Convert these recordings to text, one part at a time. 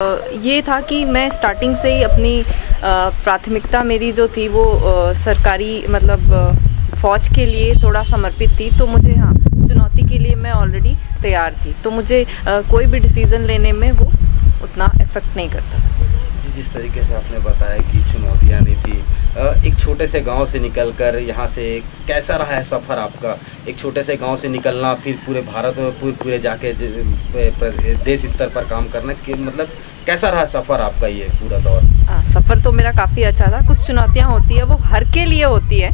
ये था कि मैं स्टार्टिंग से ही अपनी प्राथमिकता मेरी जो थी वो सरकारी मतलब फ़ौज के लिए थोड़ा समर्पित थी। तो मुझे चुनौती के लिए मैं ऑलरेडी तैयार थी, तो मुझे कोई भी डिसीज़न लेने में वो उतना इफ़ेक्ट नहीं करता। जी, जिस तरीके से आपने बताया कि चुनौतियाँ नहीं थी, एक छोटे से गांव से निकलकर यहाँ से कैसा रहा है सफ़र आपका? एक छोटे से गांव से निकलना, फिर पूरे भारत में पूरे जाके देश स्तर पर काम करना, कि मतलब कैसा रहा सफ़र आपका ये पूरा दौर? सफ़र तो मेरा काफ़ी अच्छा था। कुछ चुनौतियाँ होती है, वो हर के लिए होती है,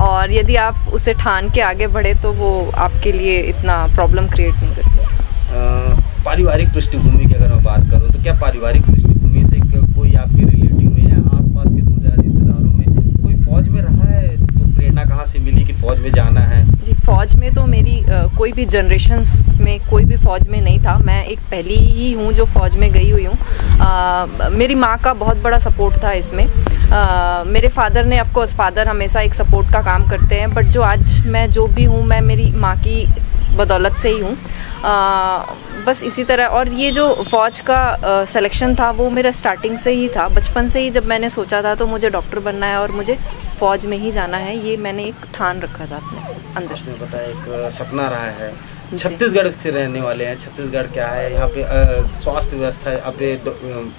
और यदि आप उसे ठान के आगे बढ़े तो वो आपके लिए इतना प्रॉब्लम क्रिएट नहीं करती। पारिवारिक पृष्ठभूमि की अगर मैं बात करूँ तो क्या पारिवारिक पृष्ठभूमि से कोई आपके रिलेटिव में या आसपास के दूर रिश्तेदारों में कोई फ़ौज में रहा है? तो प्रेरणा कहाँ से मिली कि फ़ौज में जाना है? जी, फ़ौज में तो मेरी कोई भी जनरेशन्स में कोई भी फ़ौज में नहीं था। मैं एक पहली ही हूँ जो फ़ौज में गई हुई हूँ। मेरी माँ का बहुत बड़ा सपोर्ट था इसमें। मेरे फादर ने, ऑफ कोर्स फादर हमेशा एक सपोर्ट का काम करते हैं, बट जो आज मैं जो भी हूँ मैं मेरी माँ की बदौलत से ही हूँ। बस इसी तरह। और ये जो फ़ौज का सिलेक्शन था वो मेरा स्टार्टिंग से ही था। बचपन से ही जब मैंने सोचा था तो मुझे डॉक्टर बनना है और मुझे फ़ौज में ही जाना है, ये मैंने एक ठान रखा था अपने अंदर। आपने बताया एक सपना रहा है। छत्तीसगढ़ से रहने वाले हैं, छत्तीसगढ़ क्या है यहाँ पे स्वास्थ्य व्यवस्था है, अपने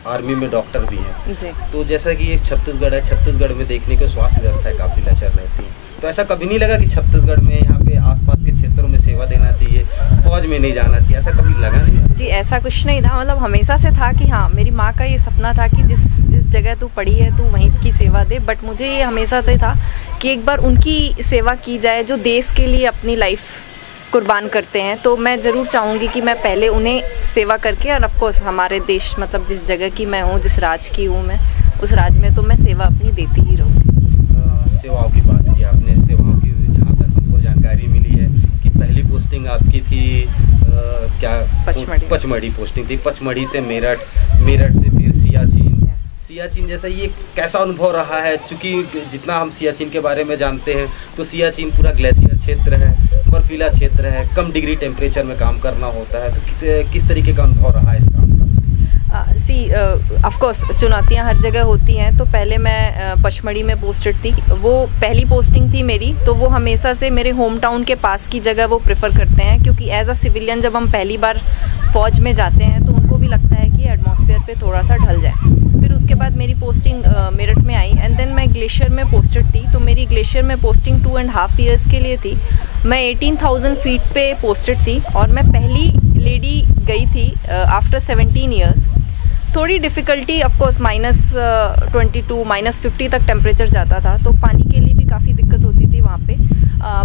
आर्मी में डॉक्टर भी हैं जी। तो जैसा कि ये छत्तीसगढ़ है, छत्तीसगढ़ में देखने को स्वास्थ्य व्यवस्था काफ़ी लचर रहती है, तो ऐसा कभी नहीं लगा कि छत्तीसगढ़ में यहाँ पे आसपास के क्षेत्रों में सेवा देना चाहिए, फौज में नहीं जाना चाहिए, ऐसा कभी लगा नहीं? जी, ऐसा कुछ नहीं था। मतलब हमेशा से था कि हाँ, मेरी माँ का ये सपना था कि जिस जगह तू पढ़ी है तू वहीं की सेवा दे। बट मुझे ये हमेशा से था कि एक बार उनकी सेवा की जाए जो देश के लिए अपनी लाइफ कुर्बान करते हैं। तो मैं ज़रूर चाहूँगी कि मैं पहले उन्हें सेवा करके, और ऑफ कोर्स हमारे देश मतलब जिस जगह की मैं हूँ, जिस राज्य की हूँ मैं, उस राज्य में तो मैं सेवा अपनी देती ही रहूँ। सेवाओं की बात की आपने, सेवाओं की जहाँ तक हमको जानकारी मिली है कि पहली पोस्टिंग आपकी थी क्या? पचमढ़ी पोस्टिंग थी। पचमढ़ी से मेरठ, मेरठ से फिर सियाचिन जैसा ये कैसा अनुभव रहा है? क्योंकि जितना हम सियाचिन के बारे में जानते हैं तो सियाचिन पूरा ग्लेशियर क्षेत्र है, बर्फीला क्षेत्र है, कम डिग्री टेम्परेचर में काम करना होता है, तो किस तरीके का अनुभव रहा है इस काम का? ऑफ कोर्स चुनौतियां हर जगह होती हैं। तो पहले मैं पचमढ़ी में पोस्टेड थी, वो पहली पोस्टिंग थी मेरी, तो वो हमेशा से मेरे होम टाउन के पास की जगह वो प्रेफर करते हैं, क्योंकि एज अ सिविलियन जब हम पहली बार फ़ौज में जाते हैं तो उनको भी लगता है कि एटमॉस्फेयर पे थोड़ा सा ढल जाए। फिर उसके बाद मेरी पोस्टिंग मेरठ में आई, एंड देन मैं ग्लेशियर में पोस्टेड थी। तो मेरी ग्लेशियर में पोस्टिंग 2.5 ईयर्स के लिए थी। मैं 18,000 फीट पे पोस्टेड थी और मैं पहली लेडी गई थी आफ्टर 17 ईयर्स। थोड़ी डिफ़िकल्टी ऑफ कोर्स -22 -50 तक टेम्परेचर जाता था, तो पानी के लिए भी काफ़ी दिक्कत होती थी वहाँ पे।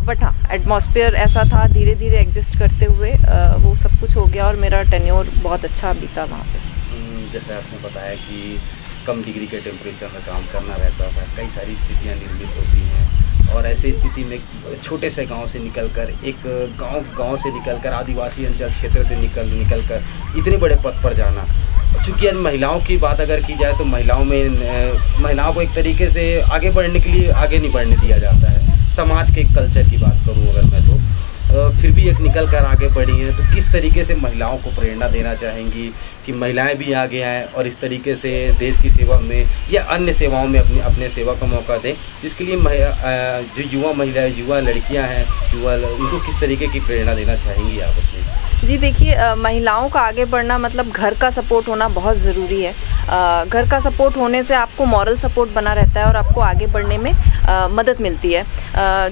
बट हाँ, एटमॉस्फेयर ऐसा था, धीरे धीरे एडजस्ट करते हुए वो सब कुछ हो गया और मेरा टेन्योर बहुत अच्छा बीता वहाँ पे। जैसे आपने बताया कि कम डिग्री के टेम्परेचर में काम करना रहता था, कई सारी स्थितियाँ निर्मित होती हैं, और ऐसी स्थिति में छोटे से गांव से निकलकर एक गांव से निकलकर आदिवासी अंचल क्षेत्र से निकलकर इतने बड़े पद पर जाना। चूँकि आज महिलाओं की बात अगर की जाए तो महिलाओं को एक तरीके से आगे बढ़ने के लिए आगे नहीं बढ़ने दिया जाता है। समाज के कल्चर की बात करूँ अगर मैं तो फिर भी एक निकल कर आगे बढ़ी हैं, तो किस तरीके से महिलाओं को प्रेरणा देना चाहेंगी कि महिलाएं भी आगे आएँ और इस तरीके से देश की सेवा में या अन्य सेवाओं में अपने सेवा का मौका दें, जिसके लिए जो युवा महिलाएं, युवा लड़कियां हैं, उनको किस तरीके की प्रेरणा देना चाहेंगी आप अपनी? जी देखिए, महिलाओं का आगे बढ़ना मतलब घर का सपोर्ट होना बहुत ज़रूरी है। घर का सपोर्ट होने से आपको मॉरल सपोर्ट बना रहता है और आपको आगे बढ़ने में मदद मिलती है।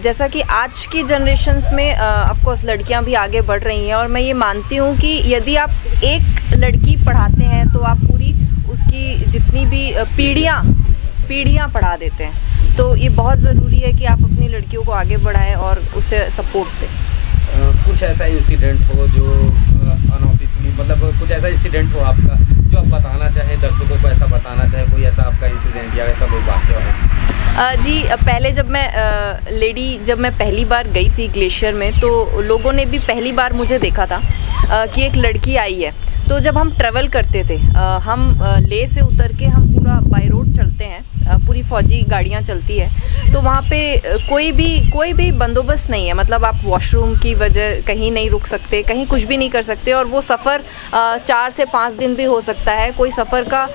जैसा कि आज की जनरेशन्स में ऑफ कोर्स लड़कियां भी आगे बढ़ रही हैं, और मैं ये मानती हूँ कि यदि आप एक लड़की पढ़ाते हैं तो आप पूरी उसकी जितनी भी पीढ़ियाँ पढ़ा देते हैं। तो ये बहुत ज़रूरी है कि आप अपनी लड़कियों को आगे बढ़ाएं और उसे सपोर्ट दें। कुछ ऐसा इंसिडेंट हो जो अनऑफिशियली, मतलब कुछ ऐसा इंसिडेंट हो आपका जो आप बताना चाहें, दर्शकों को ऐसा बताना चाहें, कोई ऐसा आपका इंसिडेंट या ऐसा कोई वाक़या हो? जी, पहले जब मैं पहली बार गई थी ग्लेशियर में, तो लोगों ने भी पहली बार मुझे देखा था कि एक लड़की आई है। तो जब हम ट्रैवल करते थे, हम लेह से उतर के हम पूरा बाय रोड चलते हैं पूरी फौजी गाड़ियाँ चलती है, तो वहाँ पे कोई भी बंदोबस्त नहीं है। मतलब आप वॉशरूम की वजह कहीं नहीं रुक सकते, कहीं कुछ भी नहीं कर सकते, और वो सफ़र 4 से 5 दिन भी हो सकता है। कोई सफ़र का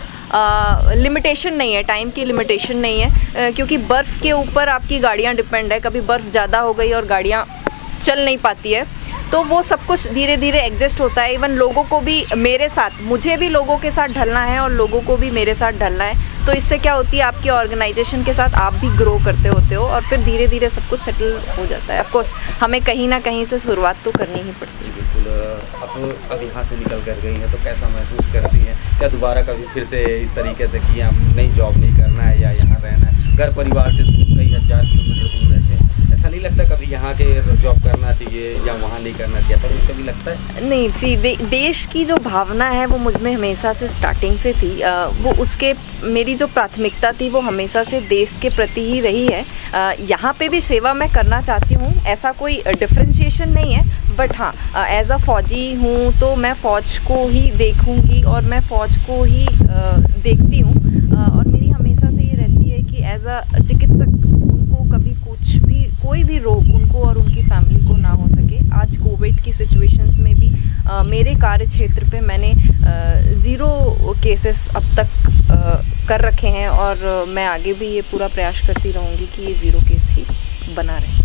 लिमिटेशन नहीं है, टाइम की लिमिटेशन नहीं है, क्योंकि बर्फ़ के ऊपर आपकी गाड़ियाँ डिपेंड है। कभी बर्फ़ ज़्यादा हो गई और गाड़ियाँ चल नहीं पाती है, तो वो सब कुछ धीरे धीरे एडजस्ट होता है। इवन लोगों को भी मेरे साथ, मुझे भी लोगों के साथ ढलना है और लोगों को भी मेरे साथ ढलना है। तो इससे क्या होती है, आपकी ऑर्गेनाइजेशन के साथ आप भी ग्रो करते होते हो और फिर धीरे धीरे सब कुछ सेटल हो जाता है। ऑफ कोर्स हमें कहीं ना कहीं से शुरुआत तो करनी ही पड़ती है। बिल्कुल। अब यहाँ से निकल कर गई हैं तो कैसा महसूस करती हैं? क्या दोबारा कभी फिर से इस तरीके से कि हम नहीं जॉब नहीं करना है या यहाँ रहना है, घर परिवार से दूर कई हज़ार किलोमीटर दूर रहते हैं, ऐसा नहीं लगता कभी यहाँ के जॉब करना चाहिए या वहाँ नहीं करना चाहिए, ऐसा कभी लगता है? नहीं, सी देश की जो भावना है वो मुझ में हमेशा से स्टार्टिंग से थी। वो उसके मेरी जो प्राथमिकता थी वो हमेशा से देश के प्रति ही रही है। यहाँ पे भी सेवा मैं करना चाहती हूँ, ऐसा कोई डिफ्रेंशिएशन नहीं है, बट हाँ, एज अ फ़ौजी हूँ तो मैं फ़ौज को ही देखूँगी और मैं फ़ौज को ही देखती हूँ। और मेरी हमेशा से ये रहती है कि एज अ चिकित्सक उनको कभी कुछ भी, कोई भी रोग उनको और उनकी फैमिली को ना हो सके। आज कोविड की सिचुएशंस में भी मेरे कार्य क्षेत्र पे मैंने 0 केसेस अब तक कर रखे हैं और मैं आगे भी ये पूरा प्रयास करती रहूँगी कि ये 0 केस ही बना रहे।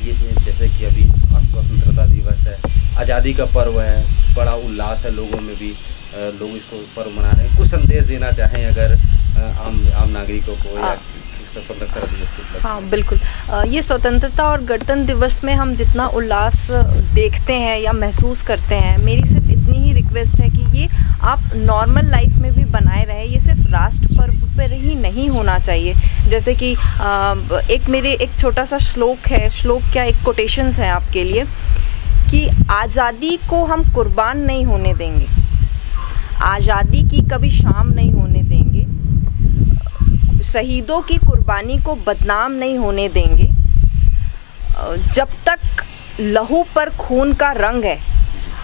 ये जैसे कि अभी स्वतंत्रता दिवस है, आज़ादी का पर्व है, बड़ा उल्लास है लोगों में भी, लोग इसको पर्व मना रहे हैं। कुछ संदेश देना चाहें अगर आम नागरिकों को या स्वतंत्रता दिवस के उपलक्ष्य? हाँ बिल्कुल। ये स्वतंत्रता और गणतंत्र दिवस में हम जितना उल्लास देखते हैं या महसूस करते हैं, मेरी सिर्फ इतनी ही रिक्वेस्ट है कि ये आप नॉर्मल लाइफ में भी बनाए रहे। ये सिर्फ राष्ट्र पर्व पर ही नहीं होना चाहिए। जैसे कि एक छोटा सा श्लोक है, श्लोक क्या, एक कोटेशंस है आपके लिए, कि आज़ादी को हम कुर्बान नहीं होने देंगे, आज़ादी की कभी शाम नहीं होने देंगे, शहीदों की कुर्बानी को बदनाम नहीं होने देंगे, जब तक लहू पर खून का रंग है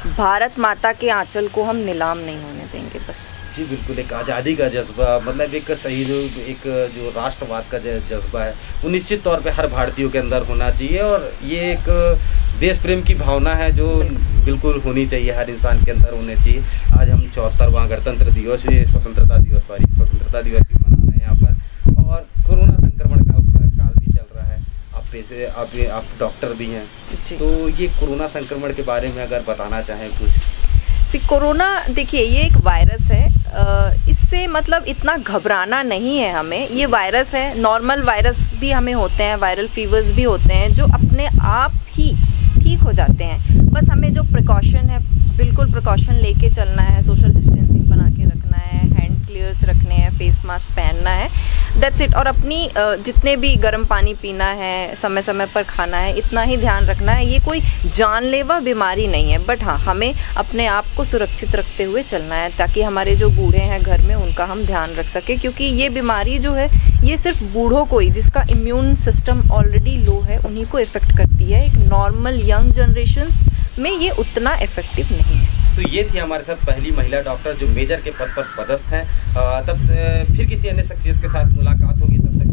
भारत माता के आंचल को हम नीलाम नहीं होने देंगे। बस जी बिल्कुल, एक आज़ादी का जज्बा, मतलब एक शहीद, एक जो राष्ट्रवाद का जज्बा है वो निश्चित तौर पे हर भारतीयों के अंदर होना चाहिए, और ये एक देश प्रेम की भावना है जो बिल्कुल होनी चाहिए, हर इंसान के अंदर होनी चाहिए। आज हम 74वां गणतंत्र दिवस, स्वतंत्रता दिवस भी मना रहे हैं यहाँ पर, और कोरोना संक्रमण काल भी चल रहा है। आप डॉक्टर भी हैं, तो ये कोरोना संक्रमण के बारे में अगर बताना चाहें कुछ। कोरोना, देखिए ये एक वायरस है, इससे मतलब इतना घबराना नहीं है हमें। ये वायरस है, नॉर्मल वायरस भी हमें होते हैं, वायरल फीवर्स भी होते हैं जो अपने आप ही ठीक हो जाते हैं। बस हमें जो प्रिकॉशन है, बिल्कुल प्रिकॉशन लेके चलना है, सोशल डिस्टेंसिंग बना के रखना है, हैंड क्लियर्स रखने हैं, फेस मास्क पहनना है, दैट्स इट। और अपनी जितने भी गर्म पानी पीना है, समय समय पर खाना है, इतना ही ध्यान रखना है। ये कोई जानलेवा बीमारी नहीं है, बट हाँ, हमें अपने आप को सुरक्षित रखते हुए चलना है ताकि हमारे जो बूढ़े हैं घर में उनका हम ध्यान रख सकें, क्योंकि ये बीमारी जो है ये सिर्फ बूढ़ों को ही, जिसका इम्यून सिस्टम ऑलरेडी लो है, उन्हीं को इफ़ेक्ट करती है। एक नॉर्मल यंग जनरेशंस में ये उतना इफ़ेक्टिव नहीं है। तो ये थी हमारे साथ पहली महिला डॉक्टर जो मेजर के पद पर पदस्थ हैं। तब फिर किसी अन्य शख्सियत के साथ मुलाकात होगी, तब तक